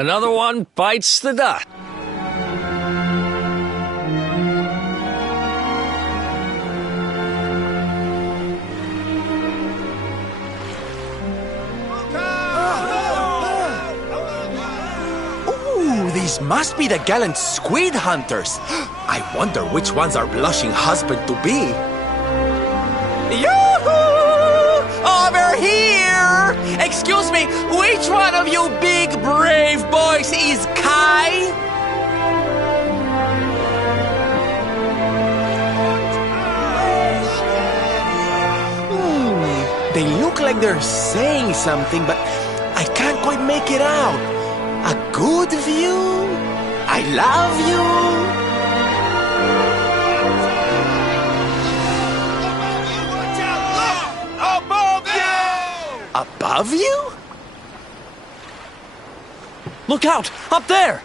Another one bites the dust. Ooh, these must be the gallant squid hunters. I wonder which one's our blushing husband to be. Yoo-hoo! Over here! Excuse me, which one of you big brave boys is Kai? They look like they're saying something, but I can't quite make it out. A good view? I love you? Above you? Look out! Up there!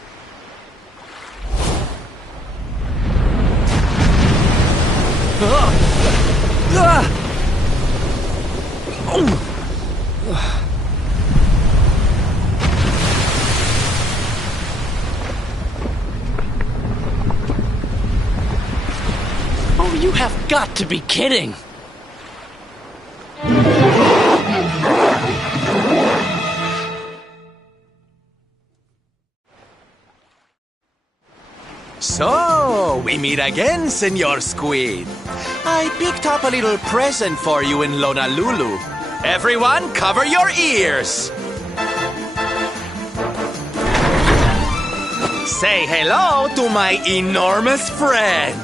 Oh, you have got to be kidding! So, we meet again, Senor Squid. I picked up a little present for you in Honolulu. Everyone, cover your ears! Say hello to my enormous friend!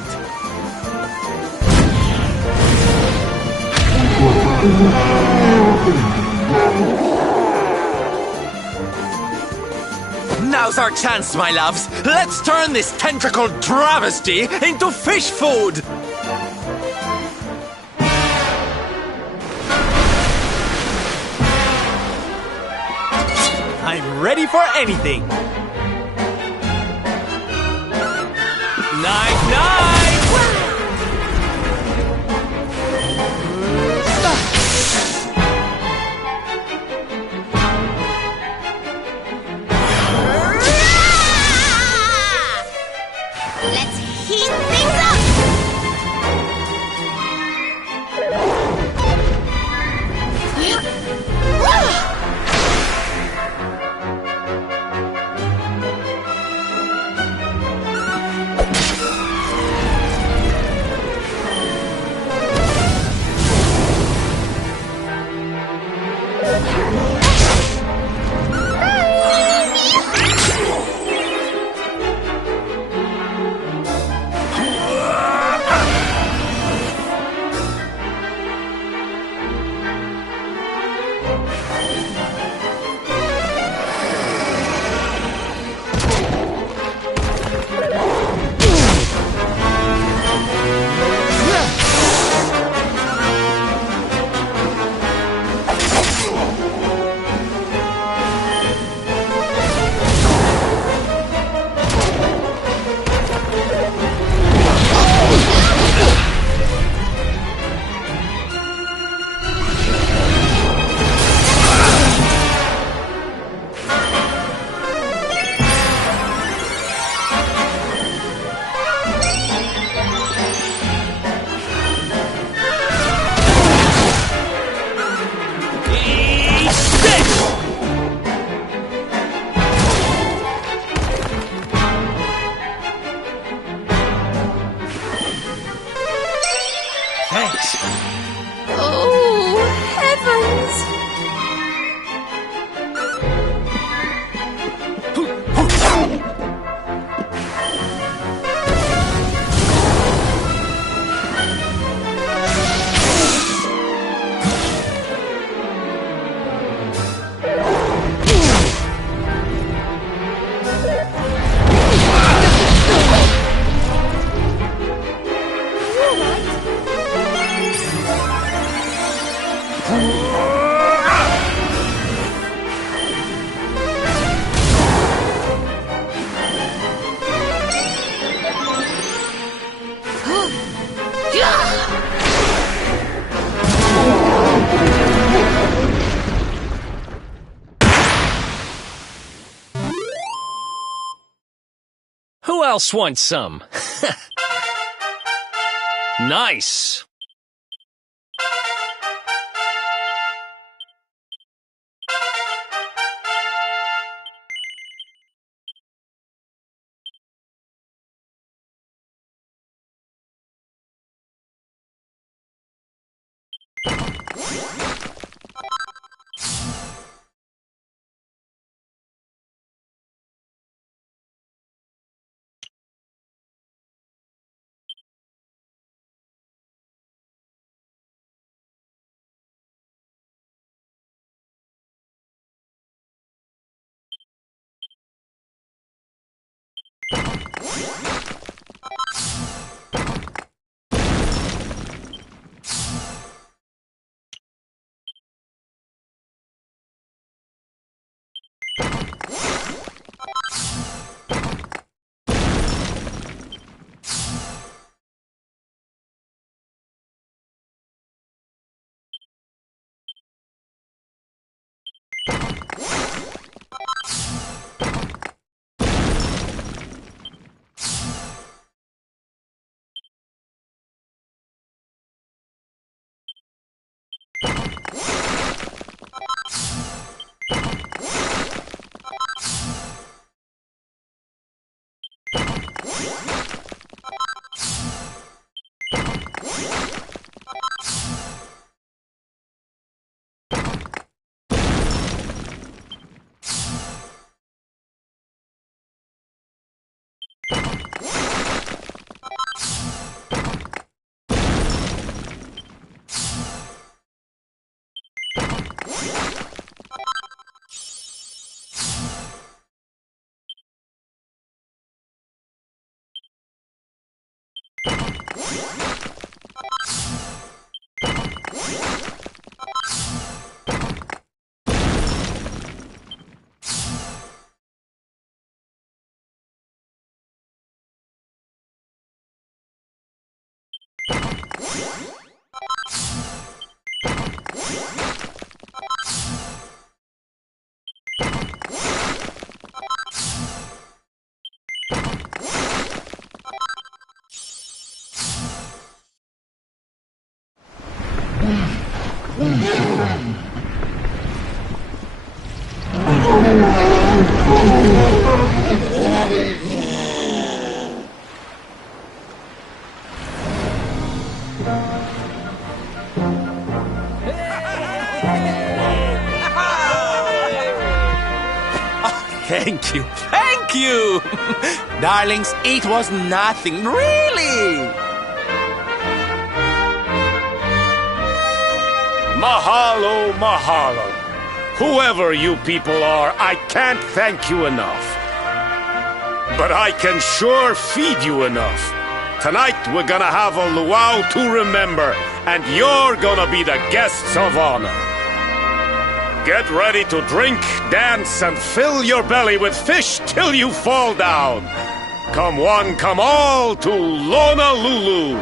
Now's our chance, my loves. Let's turn this tentacled travesty into fish food! I'm ready for anything! Night, night! Let's heat things up! Who else wants some? Nice. Thank you. Thank you. Darlings, it was nothing, really. Mahalo, mahalo. Whoever you people are, I can't thank you enough. But I can sure feed you enough. Tonight we're gonna have a luau to remember, and you're gonna be the guests of honor. Get ready to drink, dance, and fill your belly with fish till you fall down. Come one, come all to Honolulu.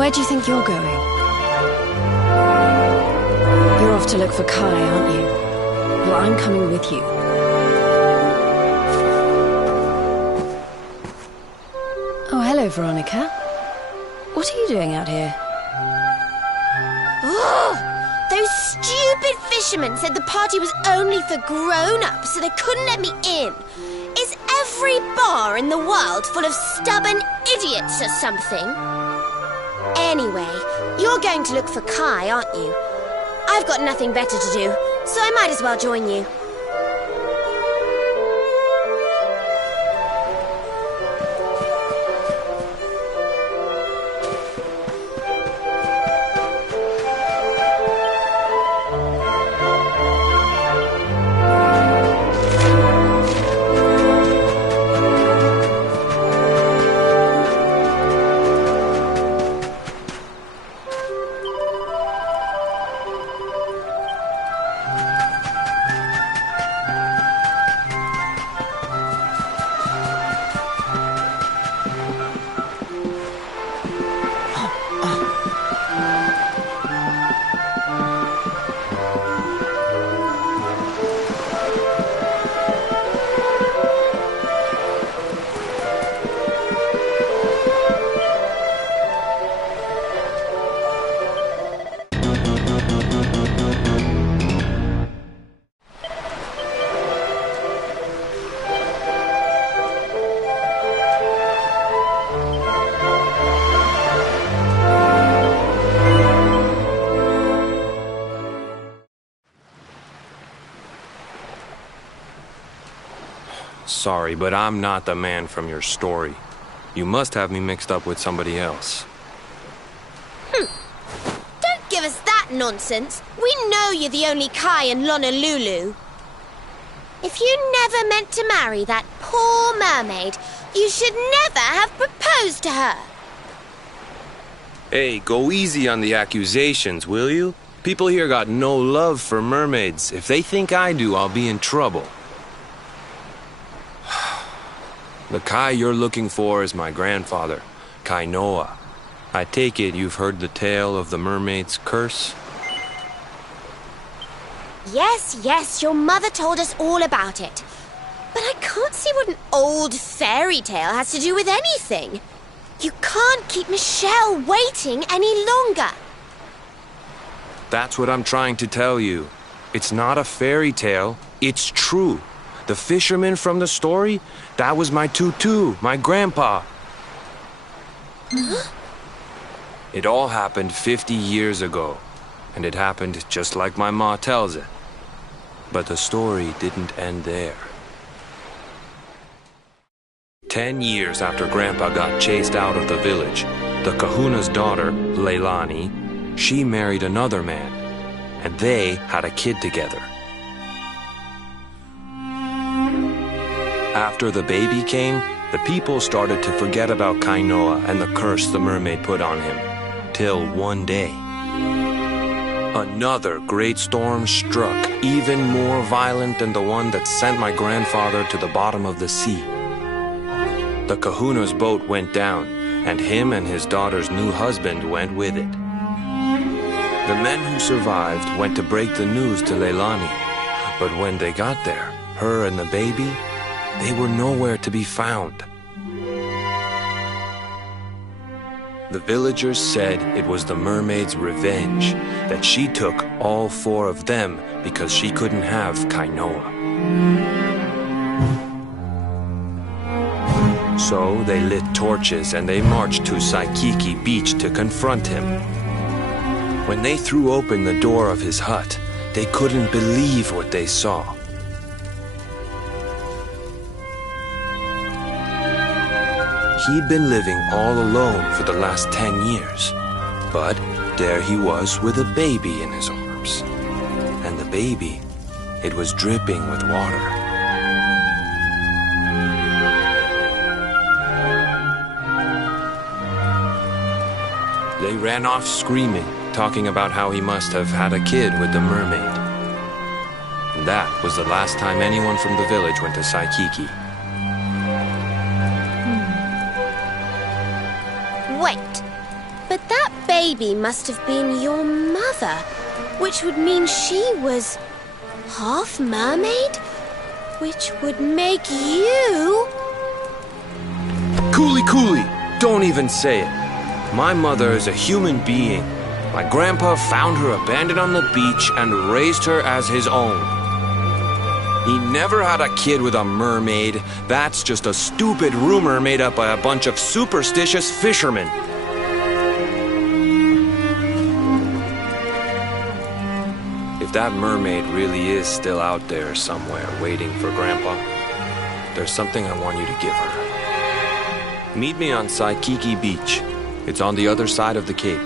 Where do you think you're going? You're off to look for Kai, aren't you? Well, I'm coming with you. Oh, hello, Veronica. What are you doing out here? Those stupid fishermen said the party was only for grown-ups, so they couldn't let me in. Is every bar in the world full of stubborn idiots or something? Anyway, you're going to look for Kai, aren't you? I've got nothing better to do, so I might as well join you. Sorry, but I'm not the man from your story. You must have me mixed up with somebody else. Don't give us that nonsense. We know you're the only Kai in Honolulu. If you never meant to marry that poor mermaid, you should never have proposed to her. Hey, go easy on the accusations, will you? People here got no love for mermaids. If they think I do, I'll be in trouble. The Kai you're looking for is my grandfather, Kainoa. I take it you've heard the tale of the mermaid's curse? Yes, your mother told us all about it. But I can't see what an old fairy tale has to do with anything. You can't keep Michelle waiting any longer. That's what I'm trying to tell you. It's not a fairy tale, it's true. The fisherman from the story, that was my tutu, my grandpa. Huh? It all happened 50 years ago, and it happened just like my ma tells it. But the story didn't end there. 10 years after Grandpa got chased out of the village, the kahuna's daughter, Leilani, she married another man, and they had a kid together. After the baby came, the people started to forget about Kainoa and the curse the mermaid put on him. Till one day, another great storm struck, even more violent than the one that sent my grandfather to the bottom of the sea. The kahuna's boat went down, and him and his daughter's new husband went with it. The men who survived went to break the news to Leilani, but when they got there, her and the baby, they were nowhere to be found. The villagers said it was the mermaid's revenge, that she took all 4 of them because she couldn't have Kainoa. So they lit torches and they marched to Saikiki Beach to confront him. When they threw open the door of his hut, they couldn't believe what they saw. He'd been living all alone for the last 10 years. But there he was with a baby in his arms. And the baby, it was dripping with water. They ran off screaming, talking about how he must have had a kid with the mermaid. And that was the last time anyone from the village went to Saikiki. Wait, but that baby must have been your mother, which would mean she was half mermaid, which would make you... Cooley, don't even say it. My mother is a human being. My grandpa found her abandoned on the beach and raised her as his own. He never had a kid with a mermaid. That's just a stupid rumor made up by a bunch of superstitious fishermen. If that mermaid really is still out there somewhere waiting for Grandpa, there's something I want you to give her. Meet me on Saikiki Beach. It's on the other side of the cape.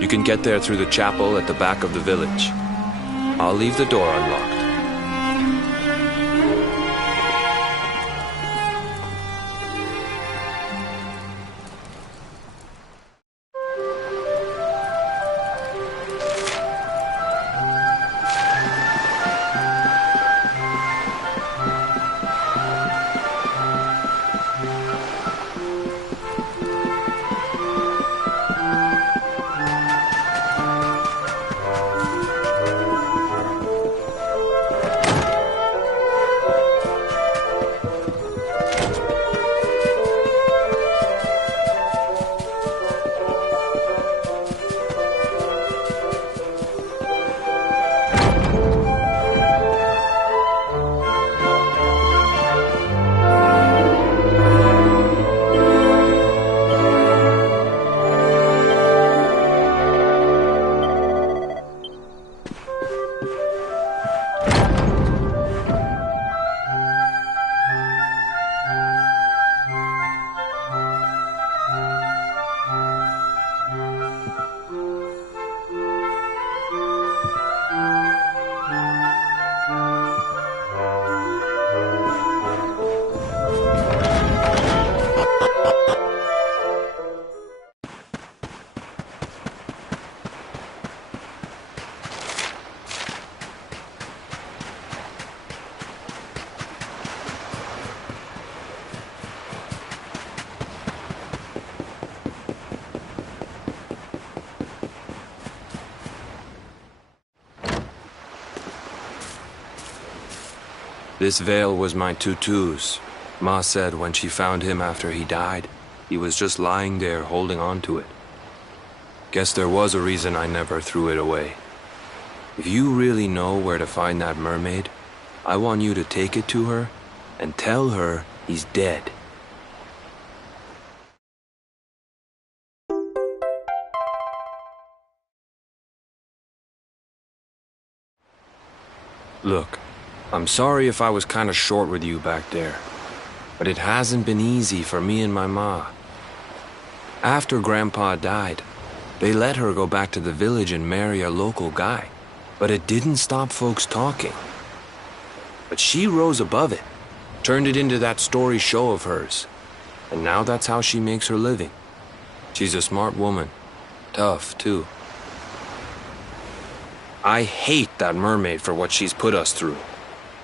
You can get there through the chapel at the back of the village. I'll leave the door unlocked. This veil was my tutu's. Ma said when she found him after he died, he was just lying there holding on to it. Guess there was a reason I never threw it away. If you really know where to find that mermaid, I want you to take it to her and tell her he's dead. Look, I'm sorry if I was kinda short with you back there, but it hasn't been easy for me and my ma. After Grandpa died, they let her go back to the village and marry a local guy, but it didn't stop folks talking. But she rose above it, turned it into that story show of hers, and now that's how she makes her living. She's a smart woman, tough too. I hate that mermaid for what she's put us through,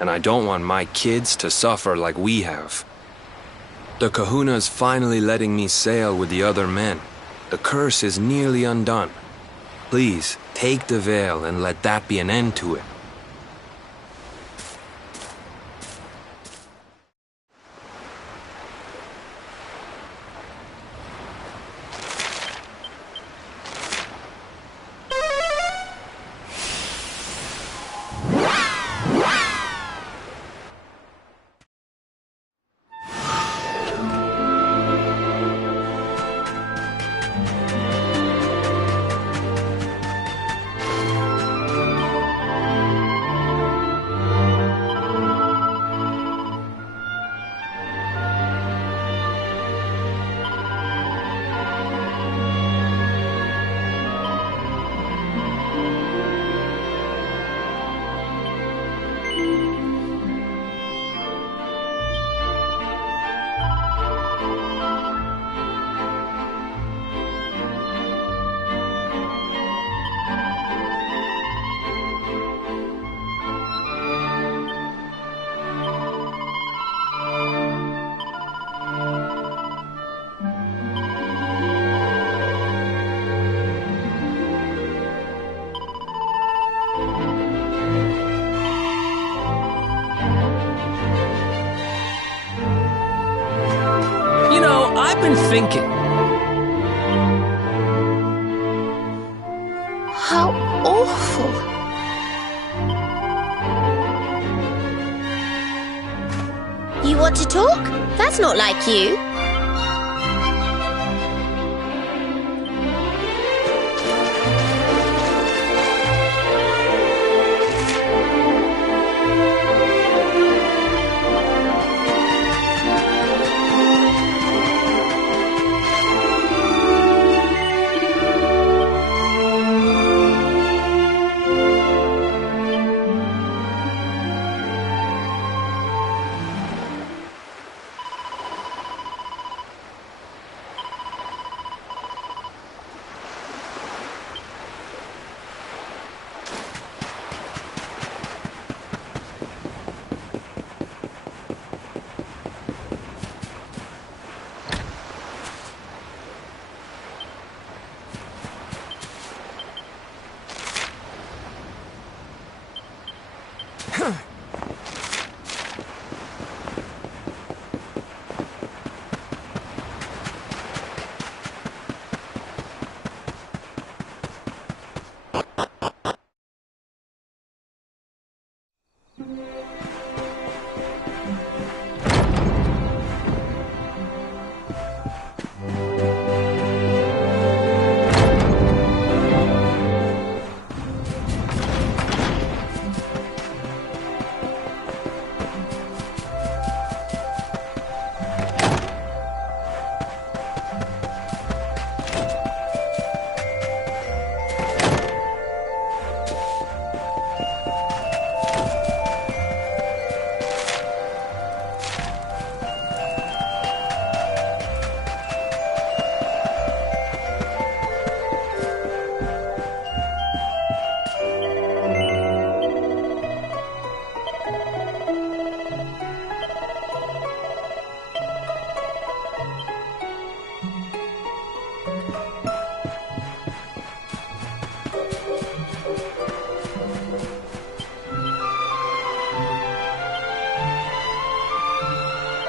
and I don't want my kids to suffer like we have. The kahuna's finally letting me sail with the other men. The curse is nearly undone. Please, take the veil and let that be an end to it. been thinking? How awful. You want to talk? That's not like you.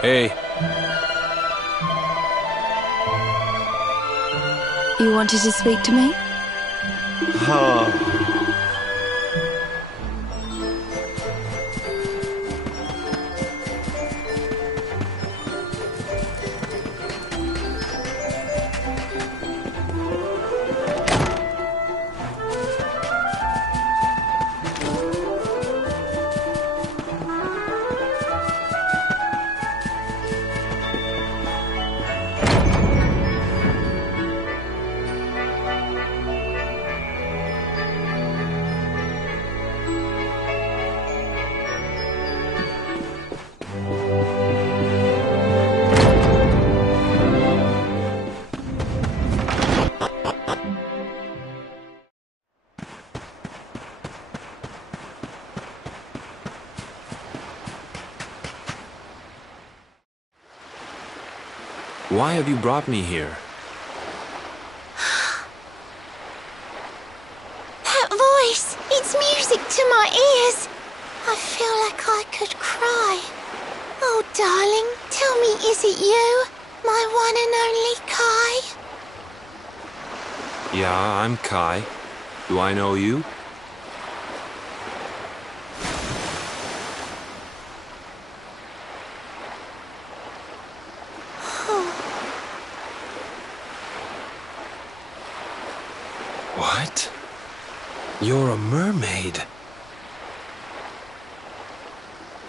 Hey, You wanted to speak to me? why have you brought me here? That voice! It's music to my ears. I feel like I could cry. Oh, darling, tell me, is it you? My one and only Kai? Yeah, I'm Kai. Do I know you? What? You're a mermaid.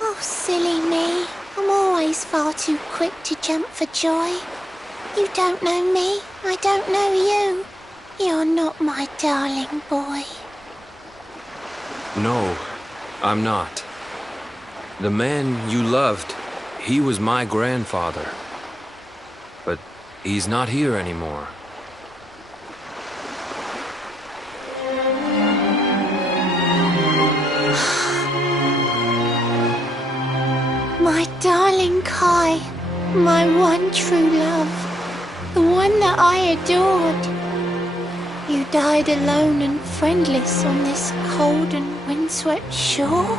Oh, silly me. I'm always far too quick to jump for joy. You don't know me. I don't know you. You're not my darling boy. No, I'm not. The man you loved, he was my grandfather. But he's not here anymore. My darling Kai, my one true love, the one that I adored. You died alone and friendless on this cold and windswept shore.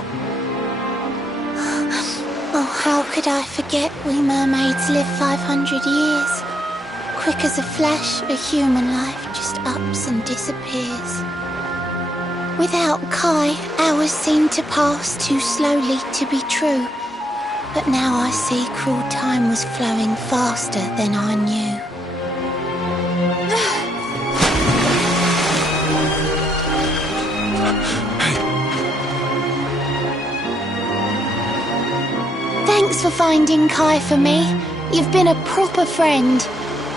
Oh, how could I forget we mermaids live 500 years? quick as a flash, a human life just ups and disappears. Without Kai, hours seem to pass too slowly to be true. But now I see cruel time was flowing faster than I knew. Thanks for finding Kai for me. You've been a proper friend.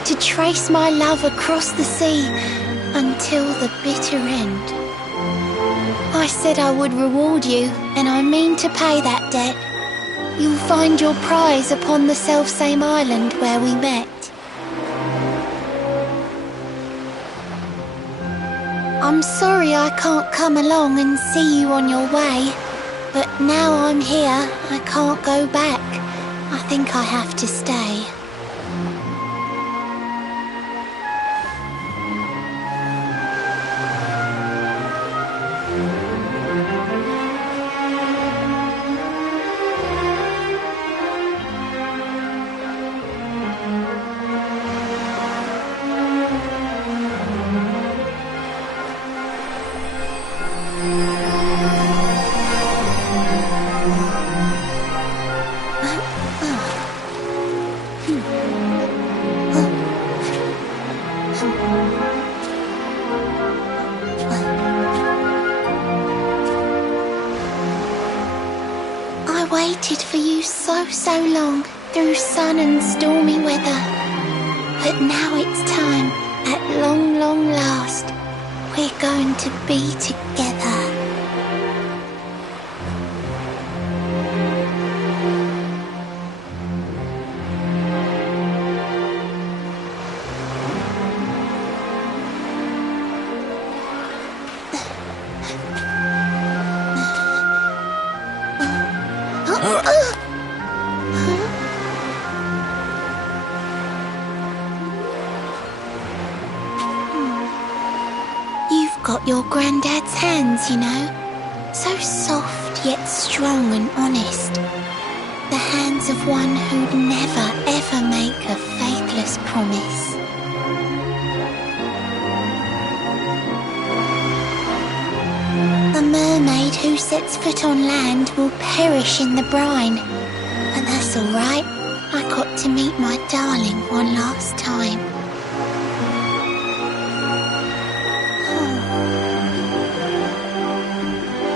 To trace my love across the sea until the bitter end. I said I would reward you, and I mean to pay that debt. You'll find your prize upon the selfsame island where we met. I'm sorry I can't come along and see you on your way, but now I'm here, I can't go back. I think I have to stay. I waited for you so long, through sun and stormy weather. But now it's time, at long last, we're going to be together. You've got your granddad's hands, you know. So soft yet strong and honest. The hands of one who'd never ever make a faithless promise. A mermaid who sets foot on land will perish in the brine. But that's alright. I got to meet my darling one last time.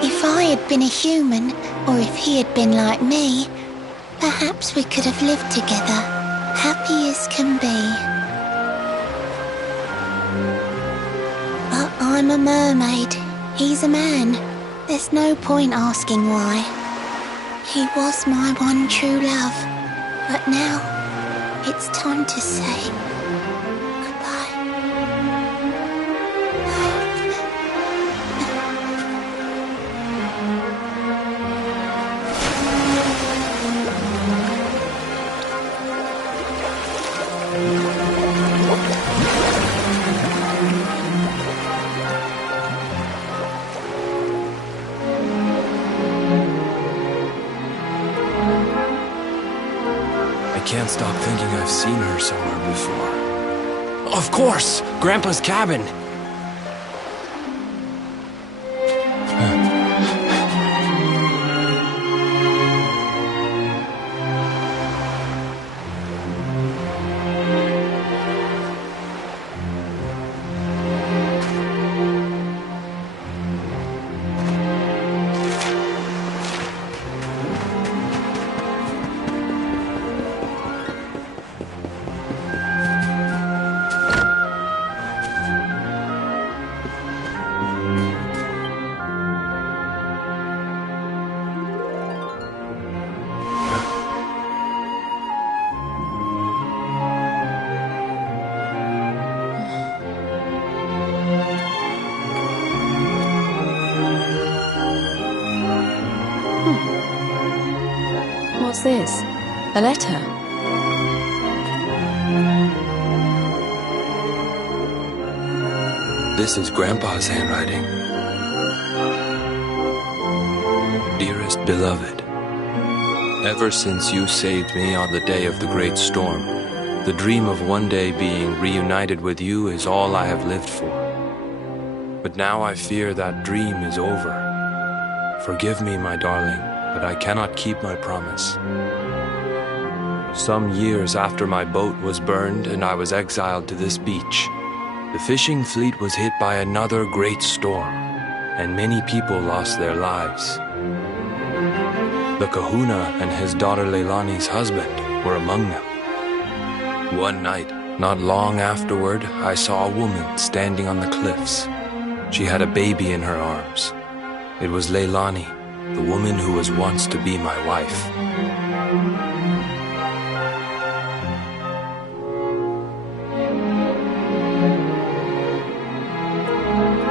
If I had been a human, or if he had been like me, perhaps we could have lived together, happy as can be. But I'm a mermaid, he's a man. There's no point asking why. He was my one true love, but now it's time to say goodbye. I can't stop thinking I've seen her somewhere before. Of course! Grandpa's cabin! What's this? A letter? This is Grandpa's handwriting. Dearest beloved, ever since you saved me on the day of the great storm, The dream of one day being reunited with you is all I have lived for. But now I fear that dream is over. Forgive me, my darling, but I cannot keep my promise. Some years after my boat was burned and I was exiled to this beach, the fishing fleet was hit by another great storm, and many people lost their lives. The kahuna and his daughter Leilani's husband were among them. One night, not long afterward, I saw a woman standing on the cliffs. She had a baby in her arms. It was Leilani, the woman who was once to be my wife.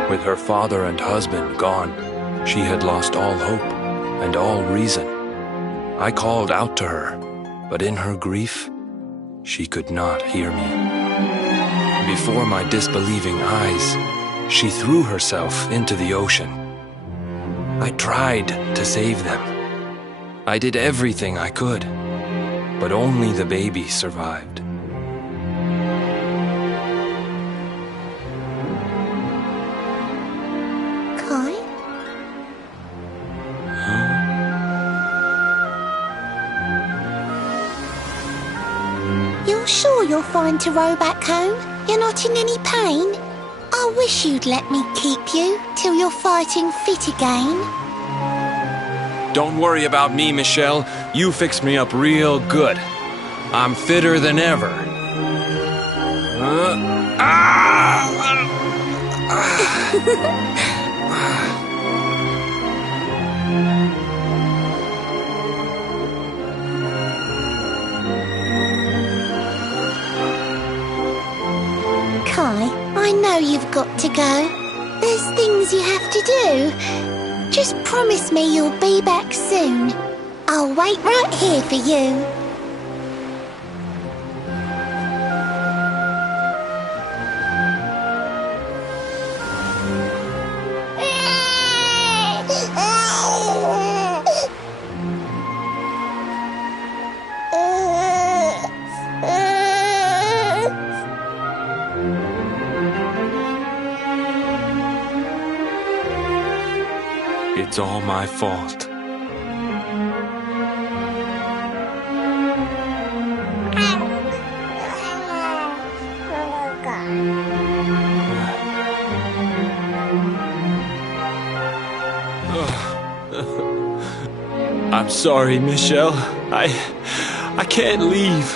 With her father and husband gone, she had lost all hope and all reason. I called out to her, but in her grief, she could not hear me. Before my disbelieving eyes, she threw herself into the ocean. I tried to save them. I did everything I could, but only the baby survived. Kai? You're sure you're fine to row back home? You're not in any pain? I wish you'd let me keep you till you're fighting fit again. Don't worry about me, Michelle. You fixed me up real good. I'm fitter than ever. Kai, I know you've got to go. There's things you have to do. Just promise me you'll be back soon. I'll wait right here for you. It's all my fault. I'm sorry, Michelle. I can't leave.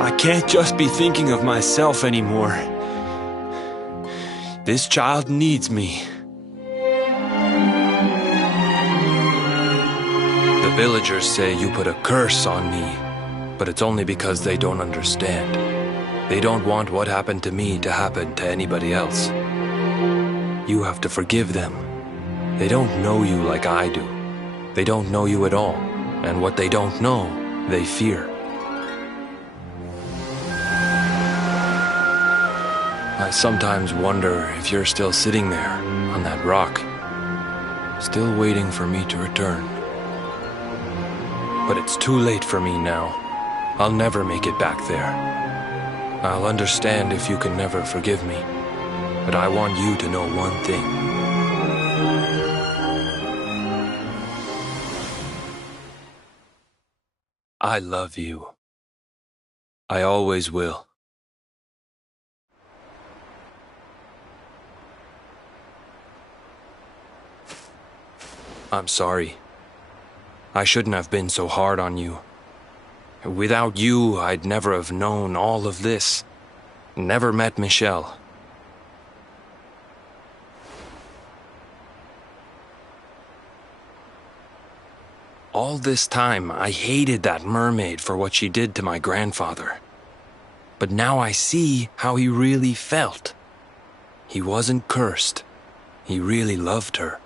I can't just be thinking of myself anymore. This child needs me. The villagers say you put a curse on me, but it's only because they don't understand. They don't want what happened to me to happen to anybody else. You have to forgive them. They don't know you like I do. They don't know you at all, and what they don't know, they fear. I sometimes wonder if you're still sitting there, on that rock, still waiting for me to return. But it's too late for me now. I'll never make it back there. I'll understand if you can never forgive me, but I want you to know one thing. I love you. I always will. I'm sorry. I shouldn't have been so hard on you. Without you, I'd never have known all of this. Never met Michelle. All this time, I hated that mermaid for what she did to my grandfather. But now I see how he really felt. He wasn't cursed. He really loved her.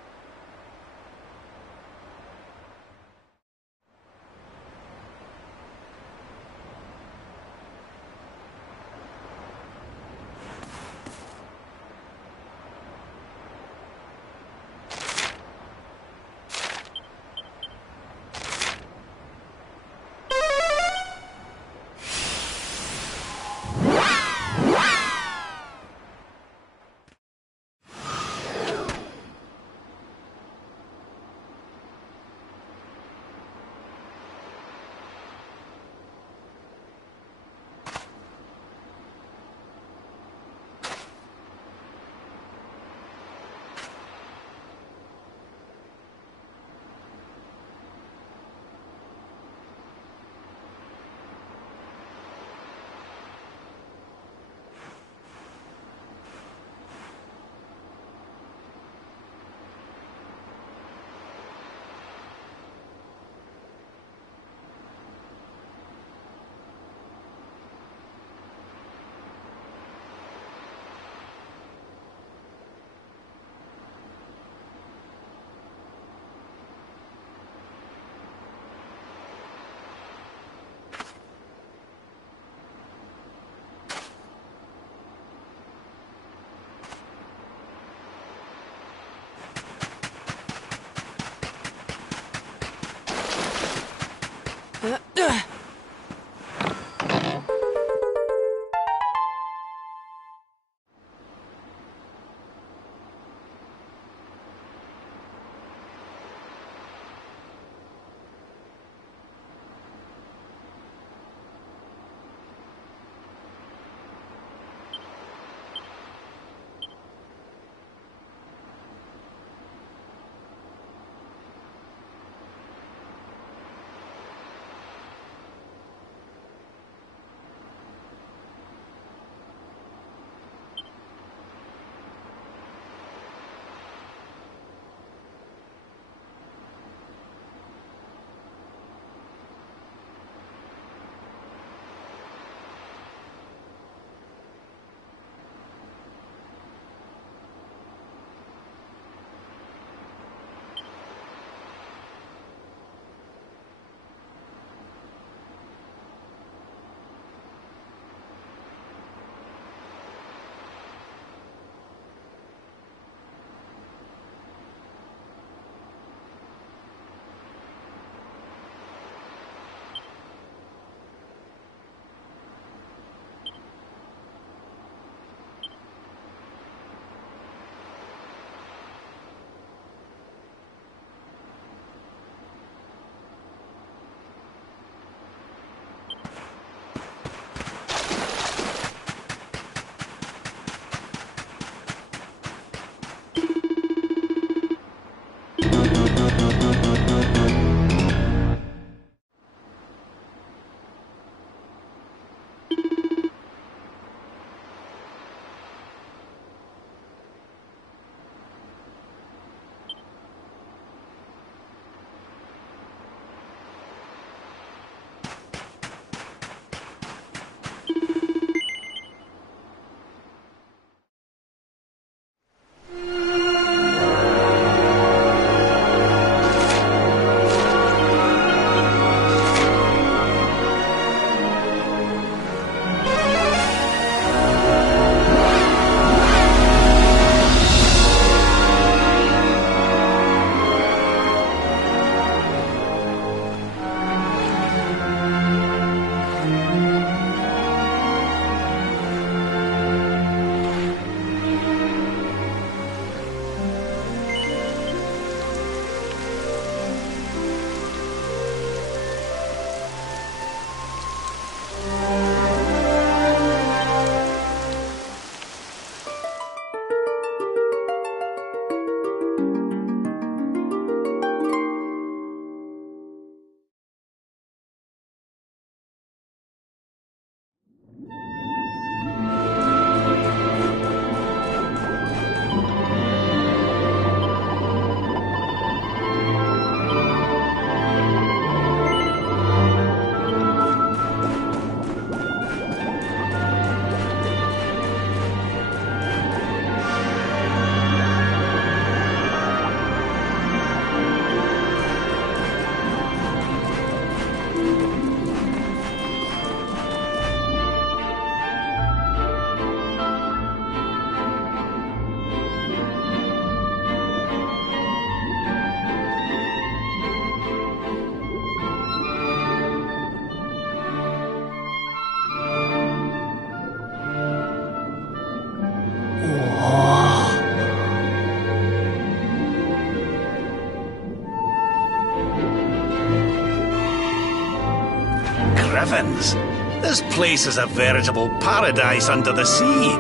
Heavens! This place is a veritable paradise under the sea.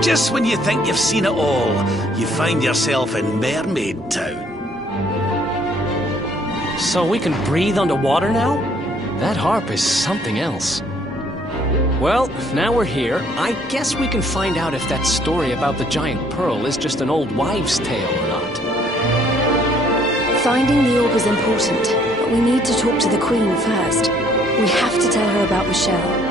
Just when you think you've seen it all, you find yourself in Mermaid Town. So we can breathe underwater now? That harp is something else. Well, now we're here, I guess we can find out if that story about the giant pearl is just an old wives' tale or not. Finding the orb is important, but we need to talk to the Queen first. We have to tell her about Michelle.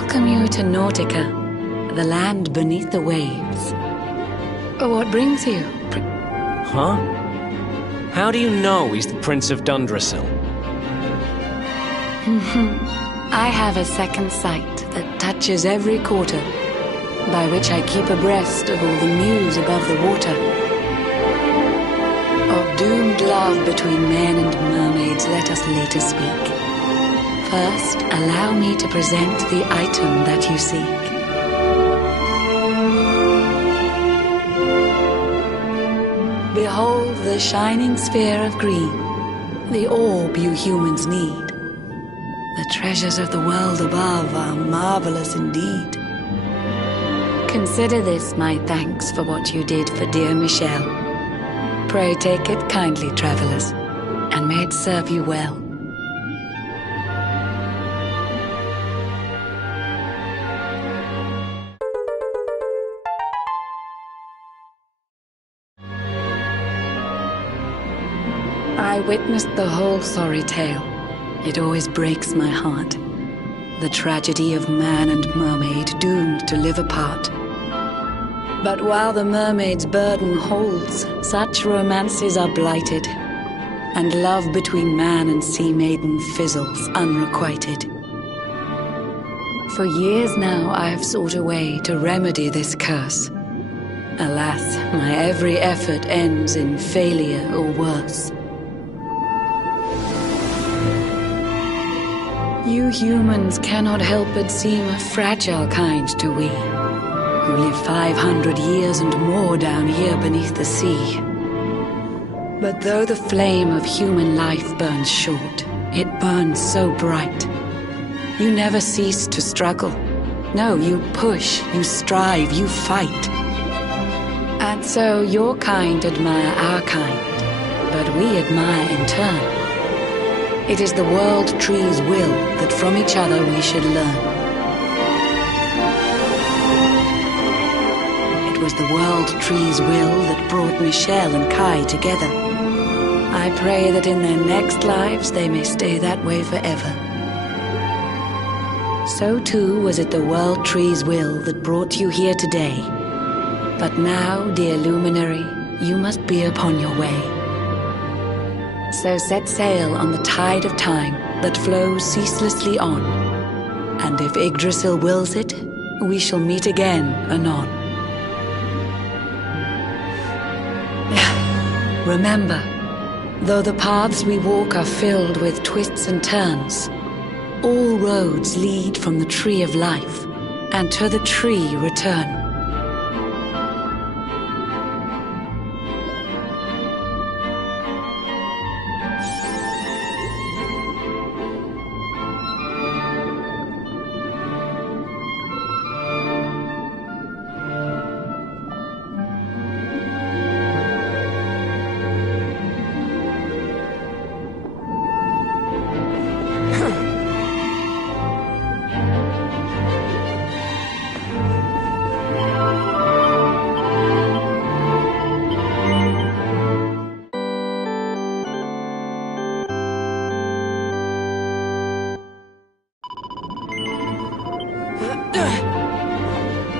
welcome you to Nautica, the land beneath the waves. What brings you? Huh? How do you know he's the Prince of Dundrasil? I have a second sight that touches every quarter, by which I keep abreast of all the news above the water. Of doomed love between men and mermaids let us later speak. First, allow me to present the item that you seek. Behold the shining sphere of green, the orb you humans need. The treasures of the world above are marvelous indeed. Consider this my thanks for what you did for dear Michelle. Pray take it kindly, travelers, and may it serve you well. I witnessed the whole sorry tale. It always breaks my heart. The tragedy of man and mermaid doomed to live apart. But while the mermaid's burden holds, such romances are blighted, and love between man and sea maiden fizzles unrequited. For years now I have sought a way to remedy this curse. Alas, my every effort ends in failure or worse. You humans cannot help but seem a fragile kind to we, who live 500 years and more down here beneath the sea. But though the flame of human life burns short, it burns so bright. You never cease to struggle. No, you push, you strive, you fight. And so your kind admire our kind, but we admire in turn. It is the world tree's will that from each other we should learn. It was the world tree's will that brought Michelle and Kai together. I pray that in their next lives they may stay that way forever. So too was it the world tree's will that brought you here today. But now, dear luminary, you must be upon your way. So set sail on the tide of time that flows ceaselessly on. And if Yggdrasil wills it, we shall meet again anon. Remember, though the paths we walk are filled with twists and turns, all roads lead from the tree of life, and to the tree return.